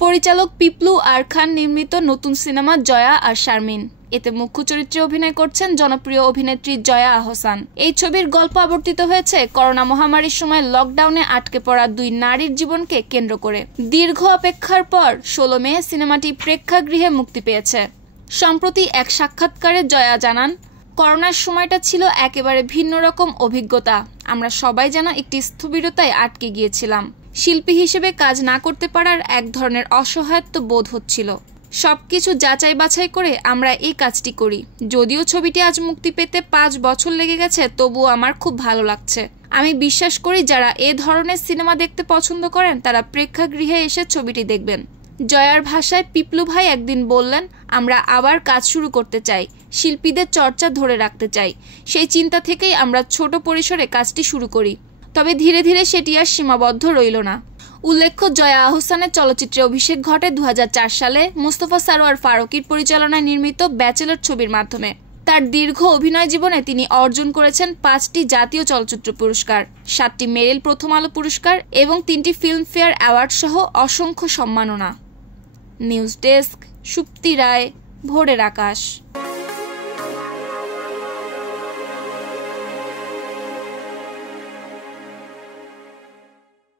পরিচালক পিপলু আর খান নির্মিত নতুন সিনেমা জয়া আর শারমিন। এতে মুখ্য চরিত্রে অভিনয় করছেন জনপ্রিয় অভিনেত্রী জয়া আহসান। এই ছবির গল্প আবর্তিত হয়েছে করোনা মহামারীর সময় লকডাউনে আটকে পড়া দুই নারীর জীবনকে কেন্দ্র করে। দীর্ঘ অপেক্ষার পর 16 মে সিনেমাটি প্রেক্ষাগৃহে মুক্তি পেয়েছে। সম্প্রতি এক সাক্ষাৎকারে জয়া জানান, করোনার সময়টা ছিল একেবারে ভিন্ন রকম অভিজ্ঞতা। আমরা সবাই যেন একটি স্থবিরতায় আটকে গিয়েছিলাম। শিল্পী হিসেবে কাজ না করতে পারার এক ধরনের অসহায়ত্ব বোধ হচ্ছিল। সবকিছু যাচাই বাছাই করে আমরা এই কাজটি করি। যদিও ছবিটি আজ মুক্তি পেতে 5 বছর লেগে গেছে, তবুও আমার খুব ভালো লাগছে। আমি বিশ্বাস করি যারা এ ধরনের সিনেমা দেখতে পছন্দ করেন তারা প্রেক্ষাগৃহে এসে ছবিটি দেখবেন। জয়ার ভাষায়, পিপলু ভাই একদিন বললেন, আমরা আবার কাজ শুরু করতে চাই, শিল্পীদের চর্চা ধরে রাখতে চাই। সেই চিন্তা থেকেই আমরা ছোট পরিসরে কাজটি শুরু করি। তবে ধীরে ধীরে সেটি আর সীমাবদ্ধ রইল না। উল্লেখ্য, জয়া আহসানের চলচ্চিত্রে অভিষেক ঘটে 2004 সালে মোস্তফা সরোয়ার ফারুকীর পরিচালনায় নির্মিত ব্যাচেলর ছবির মাধ্যমে। তার দীর্ঘ অভিনয় জীবনে তিনি অর্জন করেছেন 5টি জাতীয় চলচ্চিত্র পুরস্কার, 7টি মেরিল প্রথম আলো পুরস্কার এবং 3টি ফিল্মফেয়ার অ্যাওয়ার্ড সহ অসংখ্য সম্মাননা। নিউজ ডেস্ক, সুপ্তি রায়, ভোরের আকাশ।